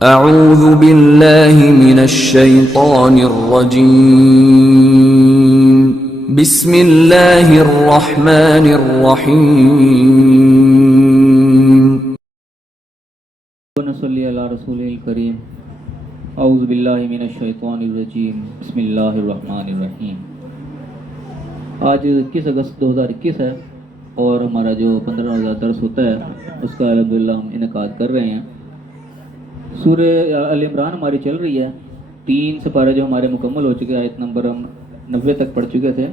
اعوذ باللہ من الشیطان الرجیم بسم اللہ الرحمن الرحیم نصلی علی رسول الکریم اعوذ باللہ من الشیطان الرجیم بسم اللہ الرحمن الرحیم۔ آج 21 اگست 2021 ہے اور ہمارا جو 15 روزہ درس ہوتا ہے اس کا الحمدللہ ہم انعقاد کر رہے ہیں۔ سورہ ال عمران ہماری چل رہی ہے، 3 سپارے جو ہمارے مکمل ہو چکے، آیت نمبر ہم 90 تک پڑھ چکے تھے،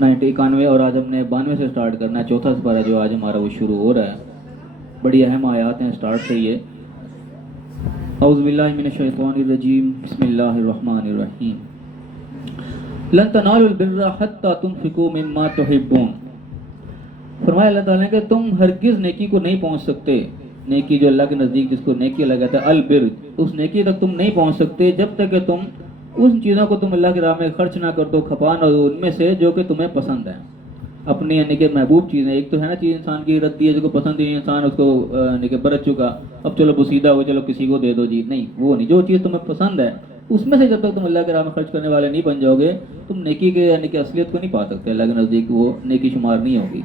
91، اور آج ہم نے 92 سے سٹارٹ کرنا ہے، چوتھا سپارہ جو آج ہمارا وہ شروع ہو رہا ہے۔ بڑی اہم آیات ہیں، سٹارٹ سے یہ اعوذ باللہ من الشیطان الرجیم بسم اللہ الرحمن الرحیم۔ لن تنالوا البر حتی تنفقوا مما تحبون۔ فرمایا اللہ تعالیٰ نے کہ تم ہرگز نیکی کو نہیں پہنچ سکتے، نیکی جو اللہ کے نزدیک جس کو نیکی اللہ کہتا ہے البر، اس نیکی تک تم نہیں پہنچ سکتے جب تک کہ تم ان چیزوں کو تم اللہ کی راہ میں خرچ نہ کر دو، کھپا نہ دو ان میں سے جو کہ تمہیں پسند ہیں، اپنی یعنی کہ محبوب چیزیں۔ ایک تو ہے نا چیز انسان کی ردی ہے جو کو پسند نہیں، انسان اس کو یعنی کہ برت چکا، اب چلو بسیدہ ہو چلو کسی کو دے دو جی، نہیں وہ نہیں، جو چیز تمہیں پسند ہے اس میں سے جب تک تم اللہ کے راہ میں خرچ کرنے والے نہیں بن جاؤ گے تم نیکی کے یعنی کہ اصلیت کو نہیں پا سکتے، اللہ کے نزدیک وہ نیکی شمار نہیں ہوگی۔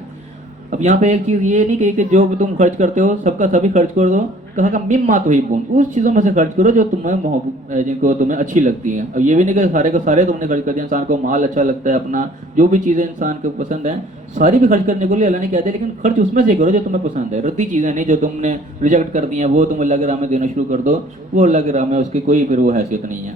اب یہاں پہ ایک چیز یہ نہیں کہ جو تم خرچ کرتے ہو سب کا سبھی خرچ کر دو، کہا کہ مما تحبون، اس چیزوں میں سے خرچ کرو جو تمہیں محبوب جن کو تمہیں اچھی لگتی ہیں۔ اب یہ بھی نہیں کہ سارے کو سارے تم نے خرچ کر دیا، انسان کو مال اچھا لگتا ہے، اپنا جو بھی چیزیں انسان کو پسند ہیں ساری بھی خرچ کرنے کو لیے اللہ نے کہتے ہیں، لیکن خرچ اس میں سے کرو جو تمہیں پسند ہے، ردی چیزیں نہیں جو تم نے ریجیکٹ کر دی ہیں وہ تم اللہ کے راہ میں دینا شروع کر دو، وہ اللہ کے راہ میں اس کی کوئی پھر وہ حیثیت نہیں ہے۔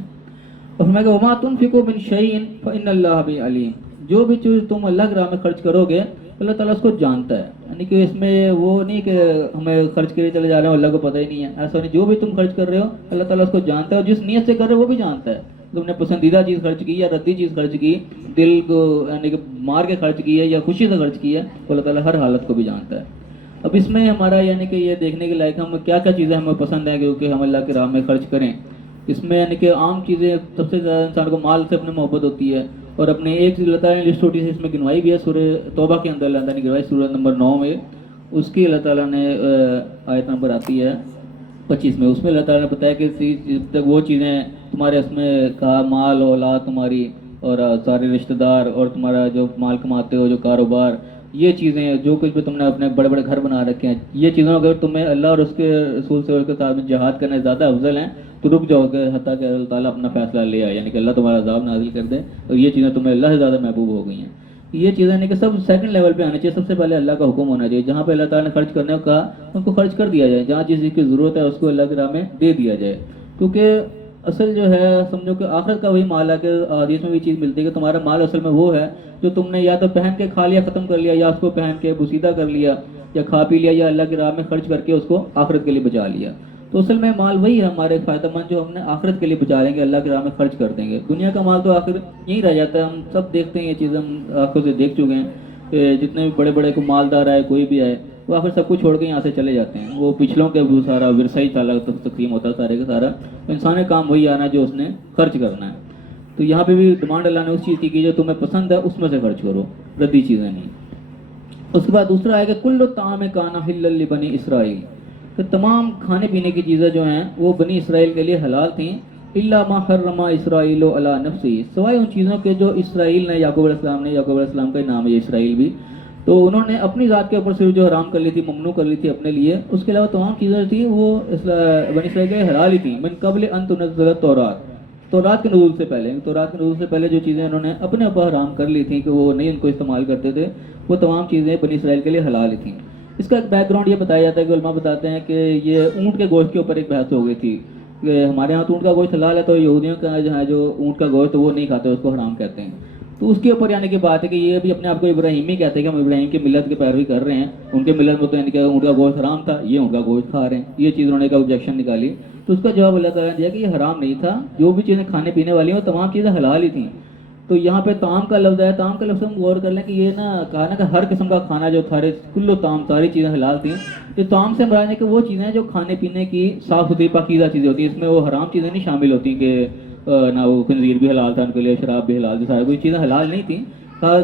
اور میں کہ وما تنفقوا من شیء فإن اللہ به علیم، جو بھی چیز تم اللہ کے راہ میں خرچ کرو گے اللہ تعالیٰ اس کو جانتا ہے، یعنی کہ اس میں وہ نہیں کہ ہمیں خرچ کے لیے چلے جا رہے ہیں اللہ کو پتہ ہی نہیں ہے، ایسا نہیں، جو بھی تم خرچ کر رہے ہو اللہ تعالیٰ اس کو جانتا ہے، اور جس نیت سے کر رہے ہو وہ بھی جانتا ہے، تم نے پسندیدہ چیز خرچ کی یا ردی چیز خرچ کی، دل کو یعنی کہ مار کے خرچ کی ہے یا خوشی سے خرچ کی ہے، اللہ تعالیٰ ہر حالت کو بھی جانتا ہے۔ اب اس میں ہمارا یعنی کہ یہ دیکھنے کے لائق ہم کیا کیا چیزیں ہمیں پسند ہیں کیونکہ ہم اللہ کے راہ میں خرچ کریں، اس میں یعنی کہ عام چیزیں سب سے زیادہ انسان کو مال سے اپنے محبت ہوتی ہے، اور اپنے ایک اللہ تعالیٰ نے لسٹ چھوٹی سی اس میں گنوائی بھی ہے، سورہ توبہ کے اندر اللہ تعالیٰ نے گنوائی، سورہ نمبر 9 میں، اس کی اللہ تعالیٰ نے آیت نمبر آتی ہے 25 میں، اس میں اللہ تعالیٰ نے بتایا کہ جب تک وہ چیزیں تمہارے اس میں کہا مال اولاد تمہاری اور سارے رشتہ دار اور تمہارا جو مال کماتے ہو جو کاروبار، یہ چیزیں جو کچھ بھی تم نے اپنے بڑے بڑے گھر بنا رکھے ہیں، یہ چیزوں اگر تمہیں اللہ اور اس کے رسول سے اور اس کے ساتھ میں جہاد کرنے زیادہ افضل ہیں تو رک جاؤ کہ حتیٰ کہ اللہ تعالیٰ اپنا فیصلہ لے آئے، یعنی کہ اللہ تمہارا عذاب نازل کر دے اور یہ چیزیں تمہیں اللہ سے زیادہ محبوب ہو گئی ہیں۔ یہ چیزیں یعنی کہ سب سیکنڈ لیول پہ آنا چاہیے، سب سے پہلے اللہ کا حکم ہونا چاہیے، جہاں پہ اللہ تعالیٰ نے خرچ کرنے کو کہا ان کو خرچ کر دیا جائے، جہاں جس چیز کی ضرورت ہے اس کو اللہ کی راہ میں دے دیا جائے، کیونکہ اصل جو ہے سمجھو کہ آخرت کا وہی مال ہے، کہ حدیث میں بھی چیز ملتی ہے کہ تمہارا مال اصل میں وہ ہے جو تم نے یا تو پہن کے کھا لیا ختم کر لیا، یا اس کو پہن کے بسیدہ کر لیا، یا کھا پی لیا، یا اللہ کی راہ میں خرچ کر کے اس کو آخرت کے لیے بچا لیا۔ تو اصل میں مال وہی ہے ہمارے فائدہ مند جو ہم نے آخرت کے لیے بچا لیں گے، اللہ کی راہ میں خرچ کر دیں گے۔ دنیا کا مال تو آخر یہیں رہ جاتا ہے، ہم سب دیکھتے ہیں، یہ چیزیں ہم آنکھوں سے دیکھ چکے ہیں کہ جتنے بھی بڑے بڑے کو مالدار آئے کوئی بھی آئے وہ آخر سب کچھ چھوڑ کے یہاں سے چلے جاتے ہیں، وہ پچھلوں کے وہ سارا ورثہ ہی تقسیم ہوتا ہے سارے کا سارا، انسانی کام وہی آنا جو اس نے خرچ کرنا ہے۔ تو یہاں پہ بھی ڈیمانڈ اللہ نے اس چیز کی جو تمہیں پسند ہے اس میں سے خرچ کرو، ردی چیزیں نہیں۔ اس کے بعد دوسرا ہے کہ کل طعام کان حلا لبنی اسرائیل، کہ تمام کھانے پینے کی چیزیں جو ہیں وہ بنی اسرائیل کے لیے حلال تھیں، الا ما حرم اسرائیل علی نفسہ، سوائے ان چیزوں کے جو اسرائیل نے یعقوب علیہ السلام نے، یعقوب علیہ السلام کا نام ہے اسرائیل بھی، تو انہوں نے اپنی ذات کے اوپر صرف جو حرام کر لی تھی، ممنوع کر لی تھی اپنے لیے، اس کے علاوہ تمام چیزیں تھیں وہ بنی اسرائیل کے لیے حلال ہی تھیں، من قبل ان تنزل التوراۃ، تورات کے نزول سے پہلے، تورات کے نزول سے پہلے جو چیزیں انہوں نے اپنے اوپر حرام کر لی تھیں کہ وہ نہیں ان کو استعمال کرتے تھے، وہ تمام چیزیں بنی اسرائیل کے لیے حلال ہی تھیں۔ اس کا ایک بیک گراؤنڈ یہ بتایا جاتا ہے کہ علماء بتاتے ہیں کہ یہ اونٹ کے گوشت کے اوپر ایک بحث ہو گئی تھی کہ ہمارے ہاں تو اونٹ کا گوشت حلال ہے، تو یہودیوں کا جو ہے جو اونٹ کا گوشت وہ نہیں کھاتے، اس کو حرام کہتے ہیں۔ تو اس کے اوپر یعنی کہ بات ہے کہ یہ بھی اپنے آپ کو ابراہیمی کہتے ہیں کہ ہم ابراہیم کی ملت کی پیروی کر رہے ہیں، ان کے ملت میں تو یعنی کہ اونٹ کا گوشت حرام تھا، یہ اونٹ کا گوشت کھا رہے ہیں، یہ چیز انہوں نے ایک آبجیکشن نکالی۔ تو اس کا جواب اللہ تعالیٰ نے دیا کہ یہ حرام نہیں تھا، جو بھی چیزیں کھانے پینے والی ہیں وہ تمام چیزیں حلال ہی تھیں۔ تو یہاں پہ طعام کا لفظ ہے، طعام کا لفظ ہم غور کر لیں کہ یہ نا کہا نا کہ ہر قسم کا کھانا جو تھارے کلو طعام ساری چیزیں حلال تھیں، یہ طعام سے مراد ہے کہ وہ چیزیں جو کھانے پینے کی صاف ستھری پاکیزہ چیزیں ہوتی ہیں، اس میں وہ حرام چیزیں نہیں شامل ہوتی کہ نہ وہ خنزیر بھی حلال تھا ان کے لیے، شراب بھی حلال تھی، ساری کوئی چیزیں حلال نہیں تھیں،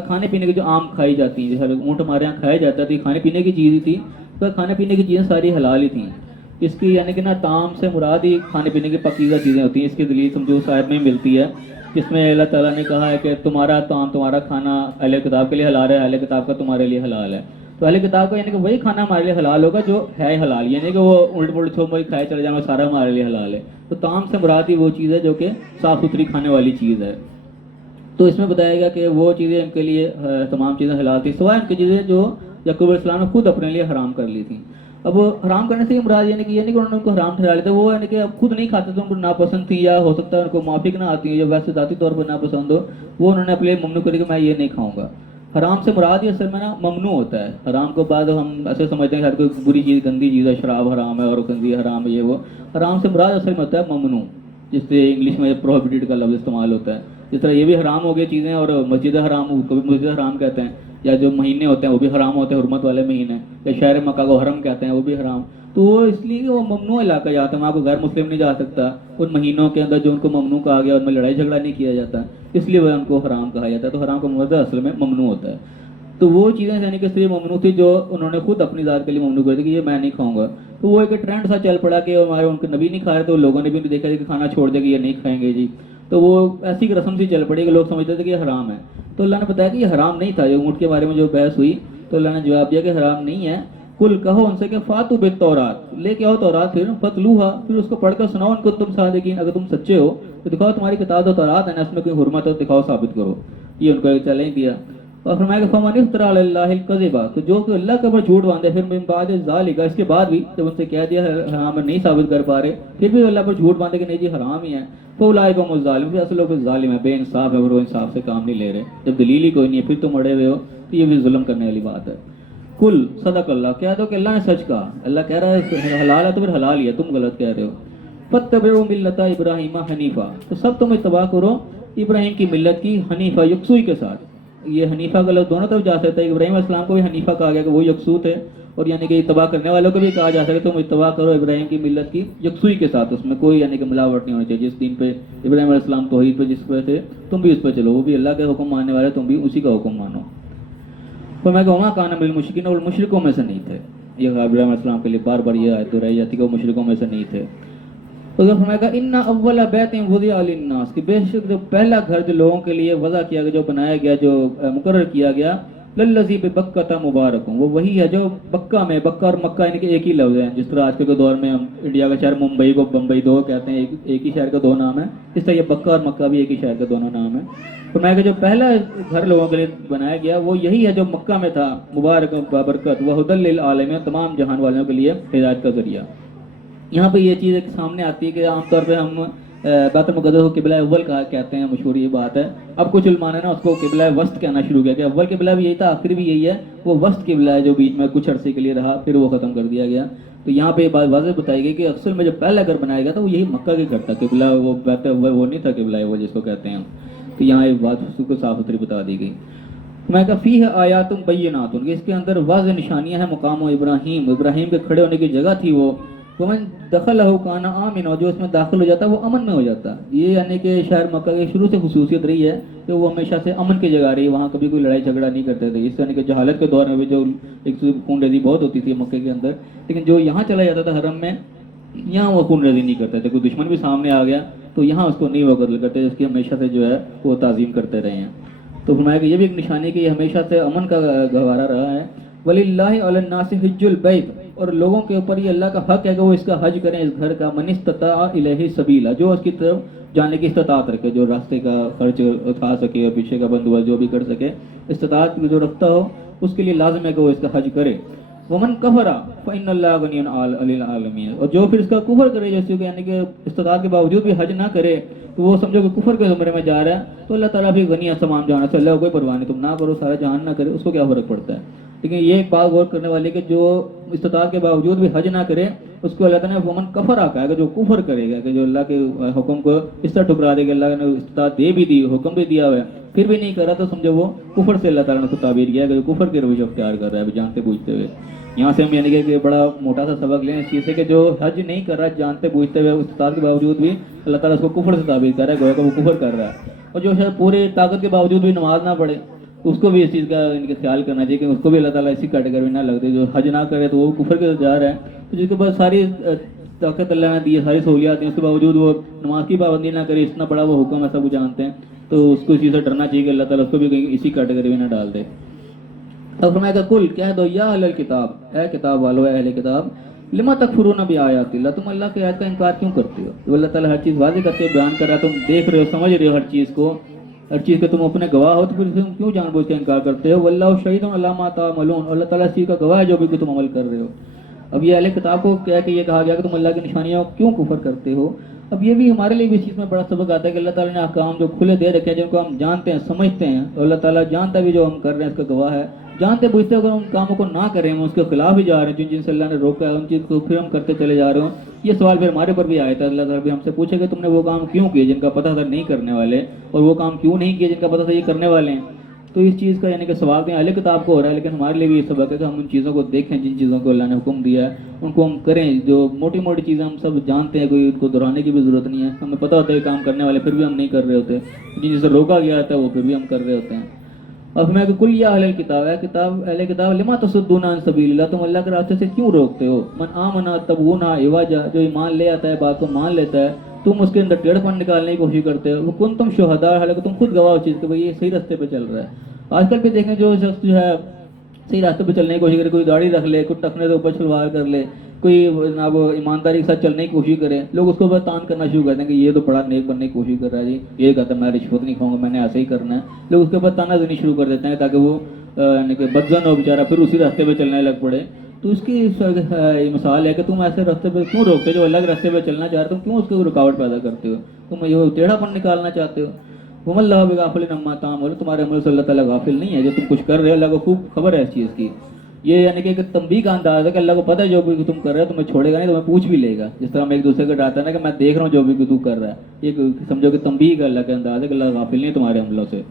کھانے پینے کی جو عام کھائی جاتی ہیں، جیسے اونٹ ہمارے یہاں کھایا جاتا تھی، کھانے پینے کی چیز ہی تھی، تو کھانے پینے کی چیزیں ساری حلال ہی تھیں۔ اس کی یعنی کہ نا طعام سے مراد ہی کھانے پینے کی پکیزہ چیزیں ہوتی ہیں. اس کی دلیل سمجھو صاحب میں ملتی ہے جس میں اللہ تعالیٰ نے کہا ہے کہ تمہارا طعام تمہارا کھانا اہل کتاب کے لیے حلال ہے, اہل کتاب کا تمہارے لیے حلال ہے. تو اہل کتاب کا یعنی کہ وہی کھانا ہمارے لیے حلال ہوگا جو ہے حلال, یعنی کہ وہ الٹ پلٹ چھوڑ وہی کھائے چلے جائیں, وہ سارا ہمارے لیے حلال ہے. تو طعام سے مراد ہی وہ چیز ہے جو کہ صاف ستھری کھانے والی چیز ہے. تو اس میں بتایا گیا کہ وہ چیزیں ان کے لیے تمام چیزیں حلال تھیں سوائے ان کی چیزیں جو یعقوب علیہ السلام نے خود اپنے لیے حرام کر لی تھیں. اب حرام کرنے سے یہ مراد یعنی کہ انہوں نے ان کو حرام ٹھہرا لیا تھا, وہ یعنی کہ اب خود نہیں کھاتے تھے, ان کو ناپسند تھی یا ہو سکتا ہے ان کو موافق نہ آتی ہے یا ویسے ذاتی طور پر ناپسند ہو, وہ انہوں نے اپنے لیے ممنوع کری کہ میں یہ نہیں کھاؤں گا. حرام سے مراد یہ اصل میں نا ممنوع ہوتا ہے. حرام کو بعد ہم ایسے سمجھتے ہیں کہ ہر کوئی بری چیز گندی چیز ہے, شراب حرام ہے اور گندی حرام ہے یہ وہ. حرام سے مراد اصل میں ہوتا ہے ممنوع, جس سے انگلش میں پروہیبٹڈ کا لفظ استعمال ہوتا ہے. جس طرح یہ بھی حرام ہو گئی چیزیں, اور مسجد حرام کو بھی مسجد حرام کہتے ہیں, یا جو مہینے ہوتے ہیں وہ بھی حرام ہوتے ہیں, حرمت والے مہینے, یا شہر مکہ کو حرم کہتے ہیں وہ بھی حرام. تو وہ اس لیے کہ وہ ممنوع علاقہ جاتا ہے, وہاں کو غیر مسلم نہیں جا سکتا. ان مہینوں کے اندر جو ان کو ممنوع کہا گیا ان میں لڑائی جھگڑا نہیں کیا جاتا, اس لیے وہ ان کو حرام کہا جاتا ہے. تو حرام کا مطلب اصل میں ممنوع ہوتا ہے. تو وہ چیزیں یعنی کہ صرف ممنوع تھی جو انہوں نے خود اپنی ذات کے لیے ممنوع کر دی کہ یہ میں نہیں کھاؤں گا. تو وہ ایک ٹرینڈ سا چل پڑا کہ ہمارے ان کے نبی نہیں کھا رہے, تو لوگوں نے بھی دیکھا کہ کھانا چھوڑ دے کہ یہ نہیں کھائیں گے جی. تو وہ ایسی ایک رسم سی چل پڑی کہ لوگ سمجھتے تھے کہ یہ حرام ہے. تو اللہ نے بتایا کہ یہ حرام نہیں تھا. جو اونٹ کے بارے میں جو بحث ہوئی تو اللہ نے جواب دیا کہ حرام نہیں ہے. کل کہو ان سے کہ فاتو بالتورات, لے کے آؤ تورات, پھر فتلوہا, پھر اس کو پڑھ کر سناؤ ان کو تم صادقین, اگر تم سچے ہو تو دکھاؤ تمہاری کتاب و تورات ہے نا, اس میں کوئی حرمت ہو دکھاؤ ثابت کرو. یہ ان کو ایک چیلنج دیا. اور فرمایا کہ فمن افترى علی اللہ الکذب, تو جو کہ اللہ کے اوپر جھوٹ باندھے پھر من بعد ذالک, اس کے بعد بھی جب ان سے کہہ دیا حرام نہیں ثابت کر پا رہے پھر بھی اللہ پر جھوٹ باندھے کہ نہیں جی حرام ہی ہے, فاولئک هم الظالمون, پھر اصل لوگ ظالم ہیں, بے انصاف ہے, اور وہ انصاف سے کام نہیں لے رہے. جب دلیل ہی کوئی نہیں ہے پھر تم اڑے ہوئے ہو, تو یہ بھی ظلم کرنے والی بات ہے. کل صدق اللہ, کہہ دو کہ اللہ نے سچ کہا, اللہ کہہ رہا ہے حلال ہے تو پھر حلال ہی ہے, تم غلط کہہ رہے ہو. فاتبعوا ملت ابراہیم حنیفا, تو سب تم اتباع کرو ابراہیم کی ملت کی, حنیفہ یکسوئی کے ساتھ. یہ حنیفہ کا لفظ دونوں طرف جا سکتا ہے. ابراہیم علیہ السلام کو بھی حنیفہ کہا گیا کہ وہ یکسو تھے, اور یعنی کہ اتباع کرنے والوں کو بھی کہا جا سکتا ہے تم اتباع کرو ابراہیم کی ملت کی یکسوئی کے ساتھ, اس میں کوئی یعنی کہ ملاوٹ نہیں ہونی چاہیے. جس دین پہ ابراہیم علیہ السلام توحید پہ جس پہ تھے تم بھی اس پہ چلو, وہ بھی اللہ کے حکم ماننے والے, تم بھی اسی کا حکم مانو. تو میں کہوں گا کان من المشرکین, اور مشرکوں میں سے نہیں تھے. یہ ابراہیم علیہ السلام کے لیے بار بار یہ آیت دہرائی جاتی کہ وہ مشرکوں میں سے نہیں تھے. تو فرمایا کہ ان اول بیت وضع للناس, کہ بے شک جو پہلا گھر جو لوگوں کے لیے وضع کیا گیا, جو بنایا گیا, جو مقرر کیا گیا, للذی ببکۃ مبارک, وہ وہی ہے جو بکہ میں, بکہ اور مکہ یعنی کہ ایک ہی لفظ ہے. جس طرح آج کے دور میں ہم انڈیا کا شہر ممبئی کو بمبئی دو کہتے ہیں, ایک ہی شہر کا دو نام ہے, اس طرح یہ بکہ اور مکہ بھی ایک ہی شہر کا دونوں نام ہے. فرمایا کہ جو پہلا گھر لوگوں کے لیے بنایا گیا وہ یہی ہے جو مکہ میں تھا, مبارک بابرکت, وہدی للعالمین, تمام جہان والوں کے لیے ہدایت کا ذریعہ. یہاں پہ یہ چیز ایک سامنے آتی ہے کہ عام طور پہ ہم بیت المقدس کو قبلہ اول کہتے ہیں, مشہور یہ بات ہے. اب کچھ علماء نے نا اس کو قبلہ وسط کہنا شروع کیا, کہ اول قبلہ بھی یہی تھا, آخر بھی یہی ہے, وہ وسط قبلہ ہے جو بیچ میں کچھ عرصے کے لیے رہا, پھر وہ ختم کر دیا گیا. تو یہاں پہ یہ بات واضح بتائی گئی کہ اصل میں جو پہلا گھر بنایا گیا تھا وہ یہی مکہ کے گھر تھا, قبلہ وہ بیت وہ نہیں تھا قبلہ وہ جس کو کہتے ہیں. تو یہاں ایک بات اس کو صاف ستھری بتا دی گئی. میں کہا فیہ آیات بینات, اس کے اندر واضح نشانیاں ہیں. مقام ابراہیم, ابراہیم کے کھڑے ہونے کی جگہ تھی وہ. ومن دخلہ کان آمن, اور جو اس میں داخل ہو جاتا وہ امن میں ہو جاتا. یہ یعنی کہ شہر مکہ کی شروع سے خصوصیت رہی ہے کہ وہ ہمیشہ سے امن کی جگہ رہی, وہاں کبھی کوئی لڑائی جھگڑا نہیں کرتے تھے. اس یعنی کہ جہالت کے دور میں بھی جو ایک خون ریزی بہت ہوتی تھی مکے کے اندر, لیکن جو یہاں چلا جاتا تھا حرم میں, یہاں وہ خون ریزی نہیں کرتے تھے. کوئی دشمن بھی سامنے آ گیا تو یہاں اس کو نہیں وہ قتل کرتے, اس کی ہمیشہ سے جو ہے وہ تعظیم کرتے رہے ہیں. تو فرمایا کہ یہ بھی ایک نشانی ہے کہ یہ ہمیشہ سے امن کا گہوارہ رہا ہے. وَلِلَّهِ عَلَى النَّاسِ حِجُّ الْبَيْتِ, اور لوگوں کے اوپر یہ اللہ کا حق ہے کہ وہ اس کا حج کریں, اس گھر کا. مَنِ اسْتَطَاعَ إِلَيْهِ سَبِيلًا, جو اس کی طرف جانے کی استطاعت رکھے, جو راستے کا خرچ اٹھا سکے اور پیچھے کا بندوبست جو بھی کر سکے, استطاعت جو رکھتا ہو اس کے لیے لازم ہے کہ وہ اس کا حج کرے. وَمَنْ كَفَرَ فَإِنَّ اللَّهَ غَنِيٌّ عَنِ الْعَالَمِينَ, اور جو پھر اس کا کفر کرے, جیسے کہ یعنی کہ استطاعت کے باوجود بھی حج نہ کرے, تو وہ سمجھو کہ کفر کے زمرے میں جا رہا ہے, تو اللہ تعالیٰ بھی غنی ہے تمام جہان سے, اللہ کو کوئی پرواہ نہیں, تم نہ کرو, سارا جہان نہ کرے, اس کو کیا فرق پڑتا ہے. لیکن یہ ایک بات غور کرنے والی کہ جو استطاعت کے باوجود بھی حج نہ کرے, اس کو اللہ تعالیٰ نے ومن کفر آ کہا کہ جو کفر کرے گا, کہ جو اللہ کے حکم کو اس طرح ٹھکرا دے گا, اللہ نے استطاعت دے بھی دی, حکم بھی دیا ہوا ہے, پھر بھی نہیں کرا, تو سمجھو وہ کفر سے اللہ تعالیٰ نے کو تعبیر کیا کہ جو کفر کے روش اختیار کر رہا ہے جانتے بوجھتے ہوئے. یہاں سے ہم یعنی کہ بڑا موٹا سا سبق لیں اس چیز سے کہ جو حج نہیں کر رہا جانتے بوجھتے ہوئے استطاعت کے باوجود بھی, اللہ تعالیٰ اس کو کفر سے تعبیر کر رہا ہے, گویا کہ وہ کفر کر رہا ہے. اور جو شاید پورے طاقت کے باوجود بھی نماز نہ پڑھے, اس کو بھی اس چیز کا ان کے خیال کرنا چاہیے کہ اس کو بھی اللہ تعالیٰ اسی کیٹیگری میں نہ لگتے جو حج نہ کرے تو وہ کفر کے جا رہا ہے، تو جس کے پاس ساری طاقت اللہ نے دی ہے، ساری سہولیات ہیں، اس کے باوجود وہ نماز کی پابندی نہ کرے، اتنا بڑا وہ حکم ہے سب جانتے ہیں، تو اس کو اسی سے ڈرنا چاہیے کہ اللہ تعالیٰ اس کو بھی کہیں اسی کیٹیگری میں نہ ڈال دے۔ اب فرمایا کہ کل کہہ دو یا اہل الکتاب، اے کتاب والو، اے اہل کتاب، لما تکفرون بآیات اللہ، تم اللہ کی آیت کا انکار کیوں کرتے ہو؟ تو اللہ تعالیٰ ہر چیز واضح کرتے بیان کر رہا ہے، تم دیکھ رہے ہو، سمجھ رہے ہو ہر چیز کو، ہر چیز کے تم اپنے گواہ ہو، تو پھر تم کیوں جان بوجھ کے انکار کرتے ہو؟ واللہ شہید علی ما تعملون، اللہ تعالیٰ اس چیز کا گواہ ہے جو بھی کہ تم عمل کر رہے ہو۔ اب یہ اہل کتاب کو کیا کہ یہ کہا گیا کہ تم اللہ کی نشانیوں کیوں کفر کرتے ہو؟ اب یہ بھی ہمارے لیے بھی اس چیز میں بڑا سبق آتا ہے کہ اللہ تعالیٰ نے احکام جو کھلے دے رکھے ہیں، جن کو ہم جانتے ہیں، سمجھتے ہیں، اور اللہ تعالیٰ جانتا بھی جو ہم کر رہے ہیں اس کا گواہ ہے، جانتے بوجھتے اگر ہم کاموں کو نہ کریں، ہم اس کے خلاف ہی جا رہے ہیں، جن سے اللہ نے روکا ہے ان چیز کو پھر ہم کرتے چلے جا رہے ہوں، یہ سوال پھر ہمارے پر بھی آیا تھا، اللہ تعالیٰ بھی ہم سے پوچھے کہ تم نے وہ کام کیوں کیے جن کا پتہ تھا نہیں کرنے والے، اور وہ کام کیوں نہیں کیے جن کا پتہ تھا یہ کرنے والے ہیں۔ تو اس چیز کا یعنی کہ سوال تو اہل کتاب کو ہو رہا ہے، لیکن ہمارے لیے بھی یہ سبق ہے کہ ہم ان چیزوں کو دیکھیں جن چیزوں کو اللہ نے حکم دیا ہے، ان کو ہم کریں۔ جو موٹی موٹی چیزیں ہم سب جانتے ہیں، کوئی ان کو دہرانے کی بھی ضرورت نہیں ہے، ہمیں پتہ ہوتا ہے یہ کام کرنے والے پھر بھی ہم نہیں کر رہے ہوتے، جن چیز سے روکا گیا تھا وہ پھر بھی ہم کر رہے ہوتے ہیں۔ اب میں کہ کل یا اہل الکتاب، ہے کتاب اہل کتاب، لما تصدون عن سبیل اللہ، تم اللہ کے راستے سے کیوں روکتے ہو؟ من آمنا تبغونا عوجا، جو ایمان لے آتا ہے، بات کو مان لیتا ہے، تم اس کے اندر ٹیڑھ پن نکالنے کی کوشش کرتے ہو۔ کنتم شہداء، حالانکہ تم خود گواہ ہو چیز کہ بھئی یہ صحیح راستے پہ چل رہا ہے۔ آج کل بھی دیکھیں جو شخص جو ہے صحیح راستے پہ چلنے کی کوشش کرے، کوئی داڑھی رکھ لے، کوئی ٹخنے سے اوپر شلوار کر لے، کوئی جناب ایمانداری کے ساتھ چلنے کی کوشش کرے، لوگ اس کو بس تان کرنا شروع کر دیں کہ یہ تو بڑا نیک بننے کی کوشش کر رہا ہے، جی یہ کہتا ہے میں رشوت نہیں کھاؤں گا، میں نے ایسے ہی کرنا ہے، لوگ اس کے اوپر تانا زنی شروع کر دیتے ہیں تاکہ وہ یعنی کہ بدزن ہو بیچارہ، پھر اسی راستے پہ چلنے لگ پڑے۔ تو اس کی مثال ہے کہ تم ایسے راستے پہ کیوں روکتے جو الگ راستے پہ چلنا چاہ رہے ہو، تم کیوں اس کو رکاوٹ پیدا کرتے ہو؟ تم یہ ٹیڑھا پن نکالنا چاہتے ہو۔ وَمَا اللَّهُ بِغَافِلٍ عَمَّا تَعْمَلُونَ، تمہارے عمل سے اللہ تعالیٰ غافل نہیں ہے، جو تم کچھ کر رہے ہو اللہ کو خوب خبر ہے اس چیز کی۔ یہ یعنی کہ ایک تنبیہ کا انداز ہے کہ اللہ کو پتہ ہے جو بھی تم کر رہے ہو تمہیں چھوڑے گا نہیں، تمہیں پوچھ بھی لے گا، جس طرح ہم ایک دوسرے کو ڈراتے ہیں نا کہ میں دیکھ رہا ہوں جو بھی تو کر رہا ہے، یہ سمجھو کہ تنبیہ کا اللہ کا انداز ہے کہ اللہ غافل نہیں ہے تمہارے عملوں سے۔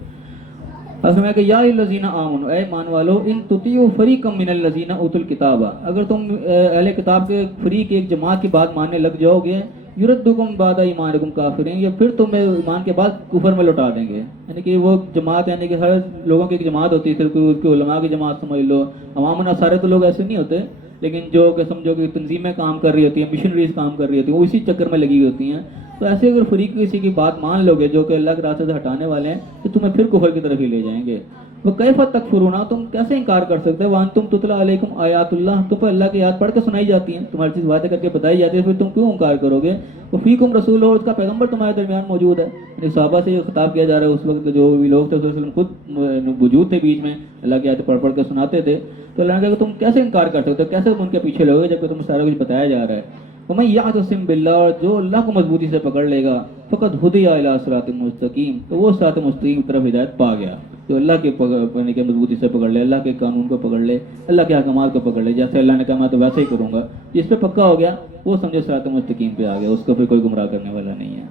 اصل میں کہ یا الذین آمنوا، اے ایمان والو، ان تطیعوا فریقا من الذین اوتوا الکتاب، اگر تم اہل کتاب کے فریق ایک جماعت کی بات ماننے لگ جاؤ گے، یردکم بعد ایمانکم کافرین، یا پھر تمہیں ایمان کے بعد کفر میں لوٹا دیں گے۔ یعنی کہ وہ جماعت یعنی کہ ہر لوگوں کی ایک جماعت ہوتی ہے، صرف اس کے علماء کی جماعت سمجھ لو، عوام سارے تو لوگ ایسے نہیں ہوتے، لیکن جو کہ سمجھو کہ تنظیمیں کام کر رہی ہوتی ہیں، مشنریز کام کر رہی ہوتی ہیں، وہ اسی چکر میں لگی ہوئی ہوتی ہیں۔ تو ایسے اگر فریق کسی کی بات مان لو گے جو کہ اللہ کے راستے سے ہٹانے والے ہیں، تو تمہیں پھر کفر کی طرف ہی لے جائیں گے۔ وَكَيْفَ تَكْفُرُونَ، تم کیسے انکار کر سکتے ہو؟ وَأَنْتُمْ تُتْلَىٰ عَلَيْكُمْ آیَاتُ اللَّهِ، تم پر اللہ کی آیات پڑھ کے سنائی جاتی ہیں، تمہاری چیز واضح کر کے بتائی جاتی ہے، پھر تم کیوں انکار کرو گے؟ وَفِيكُمْ رَسُولُهُ، اور اس کا پیغمبر تمہارے درمیان موجود ہے۔ یعنی صحابہ سے یہ خطاب کیا جا رہا ہے، اس وقت جو بھی لوگ تھے صلی اللہ علیہ وسلم خود موجود تھے بیچ میں، اللہ کی آیتیں پڑھ پڑھ کے سناتے تھے، تو اللہ نے کہا کہ تم کیسے انکار کر سکتے ہو، کیسے تم ان کے پیچھے لوگے جبکہ تمہیں سارا کچھ بتایا جا رہا ہے۔ وَمَن يَعْتَصِم بِاللَّهِ، جو اللہ کو مضبوطی سے پکڑ لے گا، فقط هُدِیَ إِلَىٰ صِرَاطٍ مُسْتَقِيمٍ، تو وہ صراط مستقیم کی طرف ہدایت پا گیا۔ تو اللہ کے پکڑنے کے مضبوطی سے پکڑ لے، اللہ کے قانون کو پکڑ لے، اللہ کے احکامات کو پکڑ لے، جیسے اللہ نے کہا میں تو ویسے ہی کروں گا، جس پہ پکا ہو گیا وہ سمجھے صراط مستقیم پہ آ گیا، اس کو پھر کوئی گمراہ کرنے والا نہیں ہے۔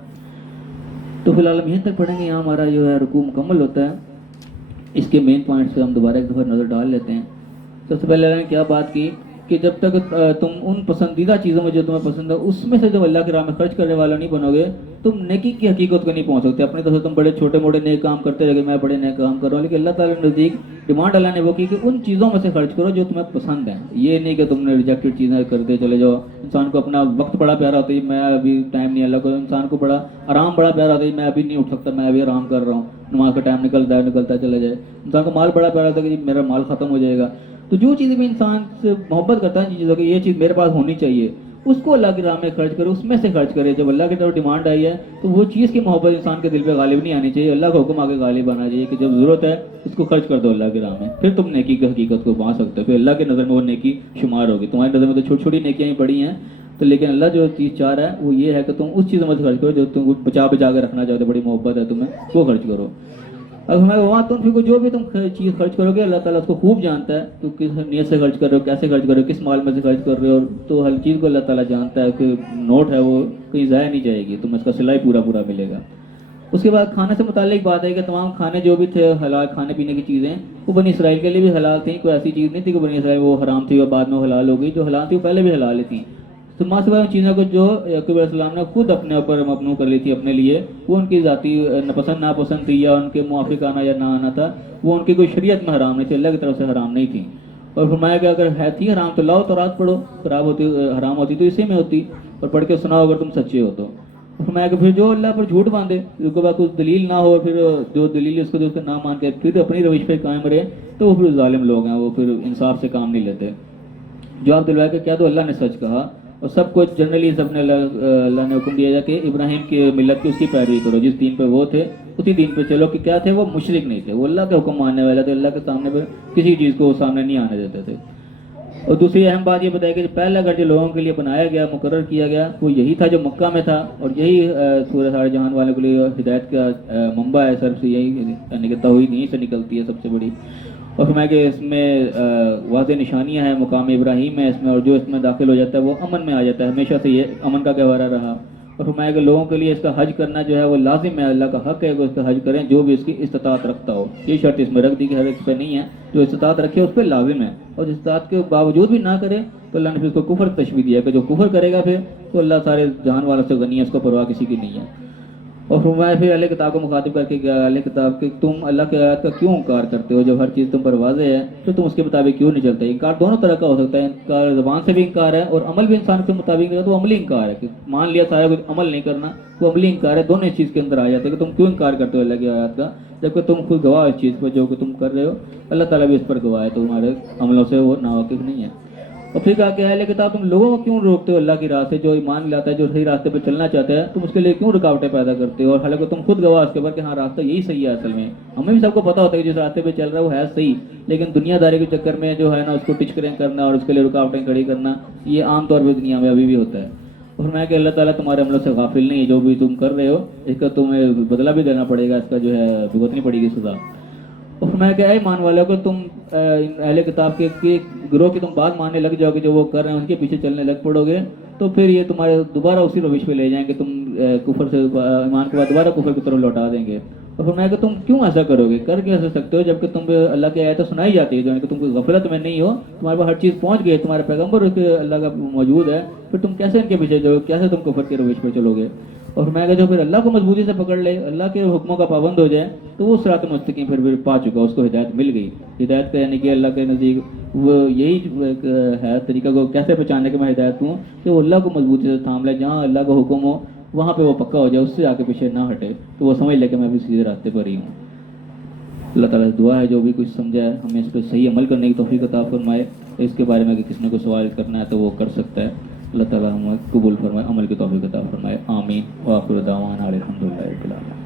تو فی الحال ہم یہیں تک پڑھیں گے، یہاں ہمارا جو ہے رکوع مکمل ہوتا ہے۔ اس کے مین پوائنٹس پہ ہم دوبارہ ایک دفعہ نظر ڈال لیتے ہیں۔ سب سے پہلے اللہ نے کیا بات کی کہ جب تک تم ان پسندیدہ چیزوں میں جو تمہیں پسند ہے اس میں سے جب اللہ کی راہ میں خرچ کرنے والا نہیں بنو گے، تم نیکی کی حقیقت کو نہیں پہنچ سکتے۔ اپنی طرف سے تم بڑے چھوٹے موٹے نیک کام کرتے رہے کہ میں بڑے نیک کام کر رہا ہوں، لیکن اللہ تعالیٰ کے نزدیک ڈیمانڈ اللہ نے وہ کی کہ ان چیزوں میں سے خرچ کرو جو تمہیں پسند ہیں۔ یہ نہیں کہ تم نے ریجیکٹڈ چیزیں کرتے چلے جاؤ۔ انسان کو اپنا وقت بڑا پیارا ہوتا ہے، میں ابھی ٹائم نہیں، اللہ کو انسان کو بڑا آرام بڑا پیارا ہوتا ہے، میں ابھی نہیں اٹھ سکتا، میں ابھی آرام کر رہا ہوں، نماز کا ٹائم نکلتا ہے چلا جائے۔ انسان کو مال بڑا پیارا ہوتا ہے کہ میرا مال ختم ہو جائے گا۔ تو جو چیزیں بھی انسان سے محبت کرتا ہے جن چیزوں کی یہ چیز میرے پاس ہونی چاہیے، اس کو اللہ کی راہ میں خرچ کرے، اس میں سے خرچ کرے۔ جب اللہ کی طرف ڈیمانڈ آئی ہے تو وہ چیز کی محبت انسان کے دل پہ غالب نہیں آنی چاہیے، اللہ کا حکم آگے غالب آنا چاہیے کہ جب ضرورت ہے اس کو خرچ کر دو اللہ کی راہ میں، پھر تم نیکی کی حقیقت کو پا سکتے ہو، پھر اللہ کی نظر میں وہ نیکی شمار ہوگی۔ تمہاری نظر میں تو چھوٹی چھوٹی نیکیاں ہی پڑی ہیں، تو لیکن اللہ جو چیز چاہ رہا ہے وہ یہ ہے کہ تم اس چیزوں میں سے خرچ کرو جو تم بچا کے رکھنا چاہتے، بڑی محبت ہے تمہیں، وہ خرچ کرو۔ اب ہمیں وہاں تم پھر جو بھی تم چیز خرچ کرو گے اللہ تعالیٰ اس کو خوب جانتا ہے، تو کس نیت سے خرچ کر رہے ہو، کیسے خرچ کر رہے ہو، کس مال میں سے خرچ کر رہے ہو، تو ہر چیز کو اللہ تعالیٰ جانتا ہے کہ نوٹ ہے وہ کہیں ضائع نہیں جائے گی، تمہیں اس کا صلہ پورا ملے گا۔ اس کے بعد کھانے سے متعلق بات ہے کہ تمام کھانے جو بھی تھے حلال کھانے پینے کی چیزیں وہ بنی اسرائیل کے لیے بھی حلال تھیں، کوئی ایسی چیز نہیں تھی کہ بنی اسرائیل وہ حرام تھی اور بعد میں حلال ہو گئی، جو حلال تھی وہ پہلے بھی حلال تھیں۔ تو ماں سے ان چیزوں کو جو یعقوب علیہ السلام نے خود اپنے اوپر ممنوع کر لی تھی اپنے لیے، وہ ان کی ذاتی پسند ناپسند تھی، یا ان کے موافق آنا یا نہ آنا تھا، وہ ان کی کوئی شریعت میں حرام نہیں تھی، اللہ کی طرف سے حرام نہیں تھی. اور فرمایا کہ اگر ہے تھی حرام تو لاؤ تو رات پڑھو، خراب ہوتی حرام ہوتی تو اسی میں ہوتی، اور پڑھ کے سناؤ اگر تم سچے ہو تو. فرمایا کہ پھر جو اللہ پر جھوٹ باندھے، اس کے بعد کچھ دلیل نہ ہو، پھر جو دلیل اس کو جو اس کا نہ مان کے پھر اپنی روش پہ قائم رہے، تو وہ پھر ظالم لوگ ہیں، وہ پھر انصاف سے کام نہیں لیتے. جواب دلوایا کہ کیا تو اللہ نے سچ کہا، اور سب کو جنرلی سب نے اللہ نے حکم دیا کہ ابراہیم کی ملت کی اس کی پیروی کرو، جس دین پہ وہ تھے اسی دین پہ چلو. کہ کیا تھے وہ مشرک نہیں تھے، وہ اللہ کے حکم ماننے والے تھے، اللہ کے سامنے پہ کسی چیز کو سامنے نہیں آنے دیتے تھے. اور دوسری اہم بات یہ بتائی کہ پہلا گھر جو لوگوں کے لیے بنایا گیا، مقرر کیا گیا، وہ یہی تھا جو مکہ میں تھا، اور یہی سورہ سارے جہان والے کے لیے ہدایت کا منبع ہے. سر سے یہی یعنی توحید یہیں سے نکلتی ہے سب سے بڑی. اور فرمایا کہ اس میں واضح نشانیاں ہیں، مقام ابراہیم ہے اس میں، اور جو اس میں داخل ہو جاتا ہے وہ امن میں آ جاتا ہے، ہمیشہ سے یہ امن کا گہوارہ رہا. اور فرمایا کہ لوگوں کے لیے اس کا حج کرنا جو ہے وہ لازم ہے، اللہ کا حق ہے کہ اس کا حج کریں جو بھی اس کی استطاعت رکھتا ہو. یہ شرط اس میں رکھ دی کہ ہر ایک پہ نہیں ہے، جو استطاعت رکھے اس پہ لازم ہے، اور استطاعت کے باوجود بھی نہ کرے تو اللہ نے پھر اس کو کفر تشبیہ دیا کہ جو کفر کرے گا پھر تو اللہ سارے جہان والوں سے غنی ہے، اس کو پرواہ کسی کی نہیں ہے. اور فرمایا پھر اہل کتاب کو مخاطب کر کے کیا، اہل کتاب کہ تم اللہ کے آیات کا کیوں انکار کرتے ہو، جب ہر چیز تم پر واضح ہے تو تم اس کے مطابق کیوں نہیں چلتے. انکار دونوں طرح کا ہو سکتا ہے، انکار زبان سے بھی انکار ہے، اور عمل بھی انسان کے مطابق نہیں تو عملی انکار ہے، کہ مان لیا سارا کچھ عمل نہیں کرنا، وہ عملی انکار ہے. دونوں اس چیز کے اندر آ جاتے ہیں کہ تم کیوں انکار کرتے ہو اللہ کی آیات کا، جبکہ تم خود گواہ اس چیز پر جو کہ تم کر رہے ہو، اللہ تعالیٰ بھی اس پر گواہ ہے، تو تمہارے عملوں سے وہ ناواقف نہیں ہے. اور پھر کہا کہ اہل کتاب تم لوگوں کو کیوں روکتے ہو اللہ کی راہ سے، جو ایمان لاتا ہے، جو صحیح راستے پہ چلنا چاہتا ہے، تم اس کے لیے کیوں رکاوٹیں پیدا کرتے ہو، اور حالانکہ تم خود گواہ اس کے اوپر کہ ہاں راستہ یہی صحیح ہے. اصل میں ہمیں بھی سب کو پتا ہوتا ہے کہ جس راستے پہ چل رہا ہے وہ ہے صحیح، لیکن دنیا داری کے چکر میں جو ہے نا اس کو ٹچکریں کرنا اور اس کے لیے رکاوٹیں کھڑی کرنا، یہ عام طور پہ دنیا میں ابھی بھی ہوتا ہے. اور میں کہ اللہ تعالیٰ تمہارے عملوں سے غافل نہیں، جو بھی تم کر رہے ہو اس کا تمہیں بدلہ بھی دینا پڑے گا، اس کا جو ہے بھگتنی پڑے گی سزا. اور میں کہ اے ایمان والوں کو تم اہل کتاب کے گروہ کی تم بات ماننے لگ جاؤ گے، جو وہ کر رہے ہیں ان کے پیچھے چلنے لگ پڑو گے، تو پھر یہ تمہارے دوبارہ اسی روش پہ لے جائیں گے، تم کفر سے ایمان کے بعد دوبارہ کفر کی طرف لوٹا دیں گے. اور فرمایا کہ تم کیوں ایسا کرو گے، کر کیسے سکتے ہو جبکہ تم پہ اللہ کی آیتیں سنائی جاتی ہے، کہ تم کوئی غفلت میں نہیں ہو، تمہارے پاس ہر چیز پہنچ گئی، تمہارے پیغمبر اللہ کا موجود ہے، پھر تم کیسے ان کے پیچھے جاؤ، کیسے تم کفر کے روش پہ چلو گے. اور میں کہ جو پھر اللہ کو مضبوطی سے پکڑ لے، اللہ کے حکموں کا پابند ہو جائے، تو وہ صراط مستقیم پھر پا چکا، اس کو ہدایت مل گئی. ہدایت کا یعنی کہ اللہ کے نزدیک وہ یہی ہے طریقہ کو کیسے پہچاننے کہ میں ہدایت ہوں، کہ وہ اللہ کو مضبوطی سے تھام لے، جہاں اللہ کا حکم ہو وہاں پہ وہ پکا ہو جائے، اس سے آگے پیچھے نہ ہٹے، تو وہ سمجھ لے کہ میں بھی سیدھے راستے پر ہی ہوں. اللہ تعالیٰ سے دعا ہے جو بھی کچھ سمجھا ہے ہمیں اس پہ صحیح عمل کرنے کی توفیق عطا فرمائے. اس کے بارے میں کہ کس نے کوئی سوال کرنا ہے تو وہ کر سکتا ہے. اللہ تعالیٰ ہمیں قبول فرمائے، عمل کی توفیق عطا فرمائے. آمین. وآخر دعوانا الحمدللہ رب العالمین.